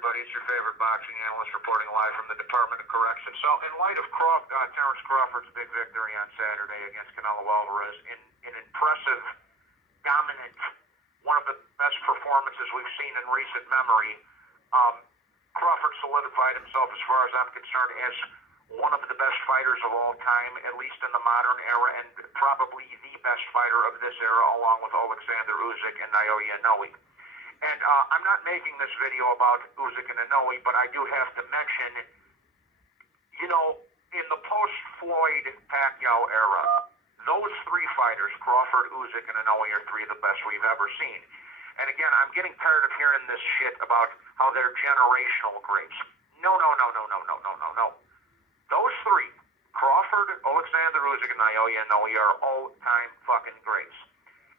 everybody. It's your favorite boxing analyst reporting live from the Department of Correction. So, in light of Terence Crawford's big victory on Saturday against Canelo Alvarez, in an impressive, dominant, one of the best performances we've seen in recent memory, Crawford solidified himself, as far as I'm concerned, as one of the best fighters of all time, at least in the modern era, and probably the best fighter of this era, along with Alexander Usyk and Naoya Inoue. And I'm not making this video about Usyk and Inoue, but I do have to mention, in the post-Floyd-Pacquiao era, those three fighters, Crawford, Usyk, and Inoue, are three of the best we've ever seen. And again, I'm getting tired of hearing this shit about how they're generational greats. No. Those three, Crawford, Alexander Usyk, and Naoya Inoue, are all-time fucking greats.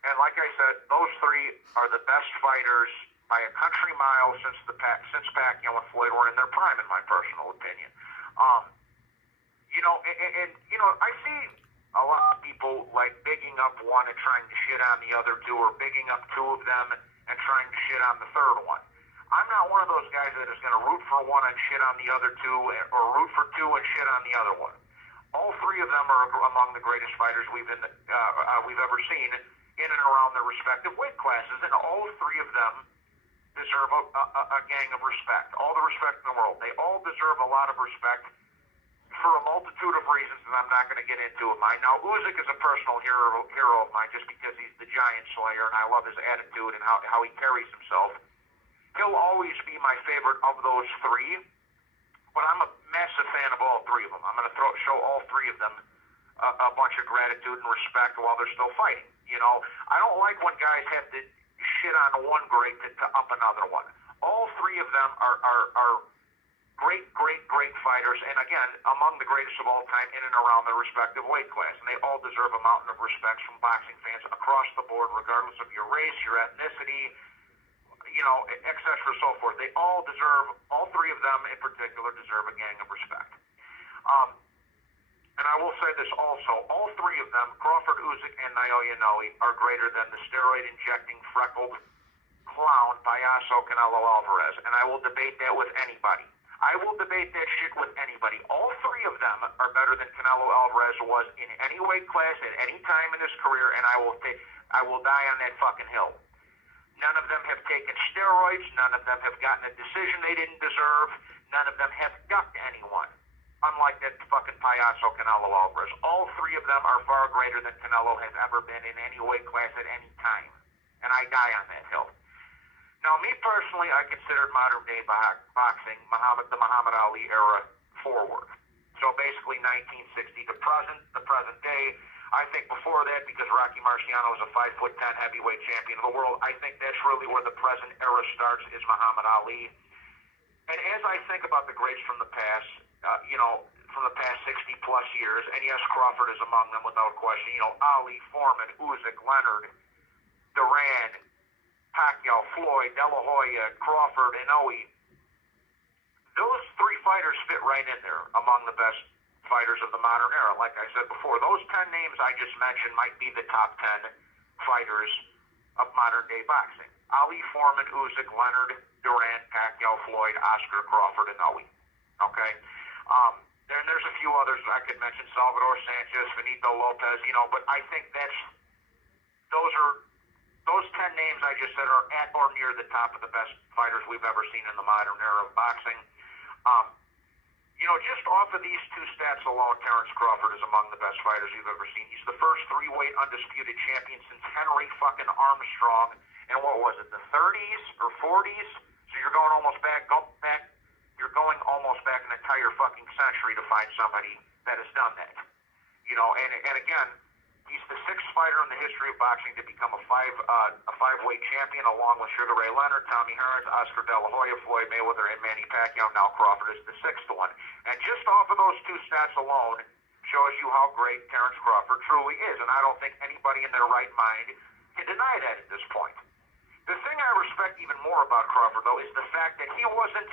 And like I said, those three are the best fighters by a country mile since Pacquiao and Floyd were in their prime, in my personal opinion. I see a lot of people like bigging up one and trying to shit on the other two, or bigging up two of them and trying to shit on the third one. I'm not one of those guys that is going to root for one and shit on the other two, or root for two and shit on the other one. All three of them are among the greatest fighters we've ever seen in and around their respective weight classes, and all three of them deserve a gang of respect. All the respect in the world. They all deserve a lot of respect for a multitude of reasons that I'm not going to get into of mine. Now, Usyk is a personal hero of mine just because he's the giant slayer, and I love his attitude and how he carries himself. He'll always be my favorite of those three, but I'm a massive fan of all three of them. I'm going to show all three of them a bunch of gratitude and respect while they're still fighting. I don't like when guys have to shit on one great to up another one. All three of them are great fighters, and again, among the greatest of all time in and around their respective weight class. And they all deserve a mountain of respect from boxing fans across the board, regardless of your race, your ethnicity, et cetera, so forth. They all three of them in particular deserve a gang of respect. And I will say this also, all three of them, Crawford, Usyk, and Naoya Inoue, are greater than the steroid-injecting, freckled clown, payaso Canelo Alvarez. And I will debate that with anybody. I will debate that shit with anybody. All three of them are better than Canelo Alvarez was in any weight class at any time in his career, and I will die on that fucking hill. None of them have taken steroids. None of them have gotten a decision they didn't deserve. None of them have ducked anyone. Unlike that fucking payaso Canelo Alvarez. All three of them are far greater than Canelo has ever been in any weight class at any time. And I die on that hill. Now, me personally, I considered modern-day boxing the Muhammad Ali era forward. So basically 1960 to the present day. I think before that, because Rocky Marciano was a 5'10" heavyweight champion of the world, I think that's really where the present era starts, is Muhammad Ali. And as I think about the greats from the past, from the past 60-plus years, and yes, Crawford is among them without question, Ali, Foreman, Usyk, Leonard, Duran, Pacquiao, Floyd, De La Hoya, Crawford, Inoue. Those three fighters fit right in there among the best fighters of the modern era. Like I said before, those 10 names I just mentioned might be the top 10 fighters of modern-day boxing. Ali, Foreman, Usyk, Leonard, Duran, Pacquiao, Floyd, Oscar, Crawford, Inoue. Okay? Then there's a few others I could mention, Salvador Sanchez, Benito Lopez, but I think those 10 names I just said are at or near the top of the best fighters we've ever seen in the modern era of boxing. Just off of these two stats alone, Terence Crawford is among the best fighters you've ever seen. He's the first three-weight undisputed champion since Henry fucking Armstrong in, what was it, the 30s or 40s? So you're going almost back an entire fucking century to find somebody that has done that. And again, he's the sixth fighter in the history of boxing to become a five-weight champion, along with Sugar Ray Leonard, Tommy Hearns, Oscar De La Hoya, Floyd Mayweather, and Manny Pacquiao. Now Crawford is the sixth one. And just off of those two stats alone shows you how great Terence Crawford truly is. And I don't think anybody in their right mind can deny that at this point. The thing I respect even more about Crawford, though, is the fact that he wasn't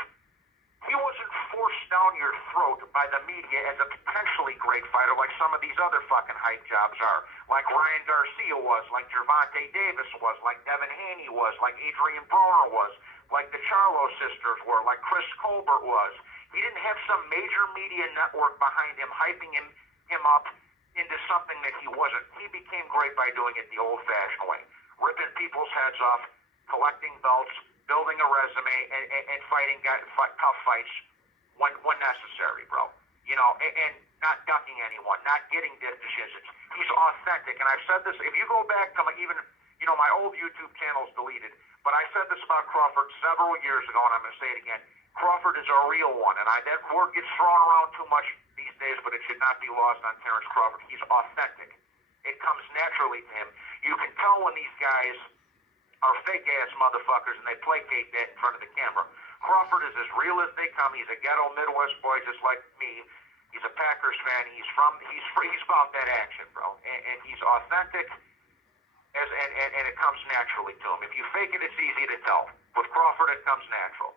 forced down your throat by the media as a potentially great fighter like some of these other fucking hype jobs are. Like Ryan Garcia was, like Gervonta Davis was, like Devin Haney was, like Adrian Broner was, like the Charlo sisters were, like Chris Colbert was. He didn't have some major media network behind him, hyping him up into something that he wasn't. He became great by doing it the old-fashioned way, ripping people's heads off, collecting belts, building a resume, and fighting tough fights when necessary, bro. You know, and not ducking anyone, not getting decisions. He's authentic, and I've said this. If you go back to even, you know, my old YouTube channel's deleted, but I said this about Crawford several years ago, and I'm going to say it again. Crawford is a real one, and that word gets thrown around too much these days, but it should not be lost on Terence Crawford. He's authentic. It comes naturally to him. You can tell when these guys are fake-ass motherfuckers, and they placate that in front of the camera. Crawford is as real as they come. He's a ghetto Midwest boy just like me. He's a Packers fan. He's about that action, bro. And he's authentic, and it comes naturally to him. If you fake it, it's easy to tell. With Crawford, it comes natural.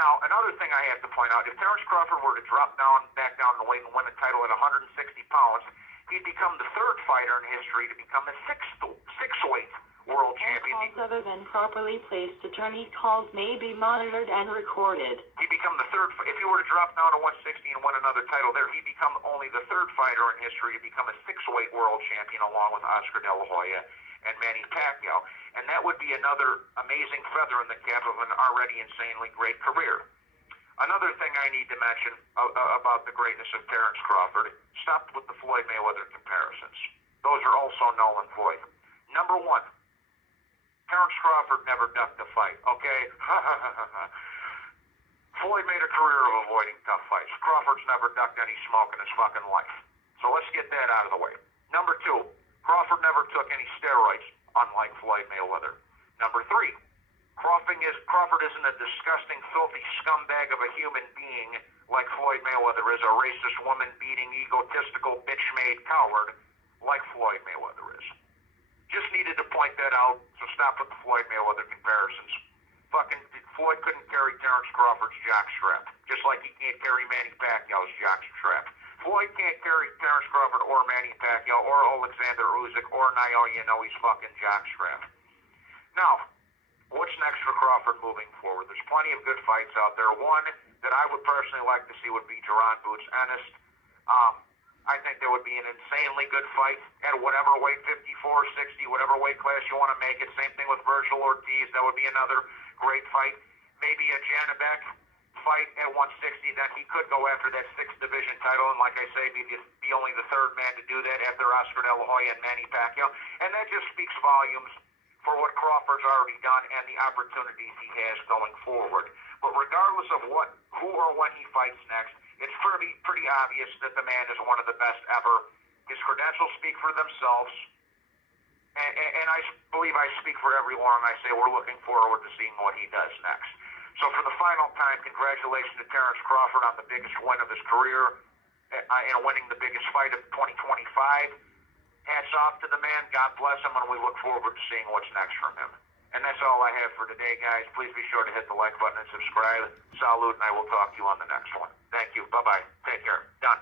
Now, another thing I have to point out, if Terence Crawford were to drop back down in the weight and win the title at 160 pounds, he'd become the third fighter in history to become the six-weight world champion. Calls other than properly placed attorney calls may be monitored and recorded. He become the third. If he were to drop down to 160 and win another title there, he'd become only the third fighter in history to become a six-weight world champion, along with Oscar De La Hoya and Manny Pacquiao. And that would be another amazing feather in the cap of an already insanely great career. Another thing I need to mention about the greatness of Terence Crawford, stop with the Floyd Mayweather comparisons. Those are also null and void. Number one, Terence Crawford never ducked a fight, okay? Floyd made a career of avoiding tough fights. Crawford's never ducked any smoke in his fucking life. So let's get that out of the way. Number two, Crawford never took any steroids, unlike Floyd Mayweather. Number three, Crawford isn't a disgusting, filthy scumbag of a human being like Floyd Mayweather is, a racist, woman-beating, egotistical, bitch-made coward like Floyd Mayweather is. Just needed to point that out, so stop with the Floyd Mayweather comparisons. Fucking Floyd couldn't carry Terence Crawford's jockstrap, just like he can't carry Manny Pacquiao's jockstrap. Floyd can't carry Terence Crawford or Manny Pacquiao or Alexander Usyk or Naoya Inoue fucking jockstrap. Now, what's next for Crawford moving forward? There's plenty of good fights out there. One that I would personally like to see would be Jaron Boots Ennis. I think there would be an insanely good fight at whatever weight, 54, 60, whatever weight class you want to make it. Same thing with Virgil Ortiz. That would be another great fight. Maybe a Janibek fight at 160. Then he could go after that sixth division title, and like I say, be only the third man to do that after Oscar De La Hoya and Manny Pacquiao. And that just speaks volumes for what Crawford's already done and the opportunities he has going forward. But regardless of who or when he fights next, it's pretty obvious that the man is one of the best ever. His credentials speak for themselves, and I believe I speak for everyone when I say we're looking forward to seeing what he does next. So for the final time, congratulations to Terence Crawford on the biggest win of his career and winning the biggest fight of 2025. Hats off to the man. God bless him, and we look forward to seeing what's next from him. And that's all I have for today, guys. Please be sure to hit the like button and subscribe. Salute, and I will talk to you on the next one. Thank you. Bye-bye. Take care. Done.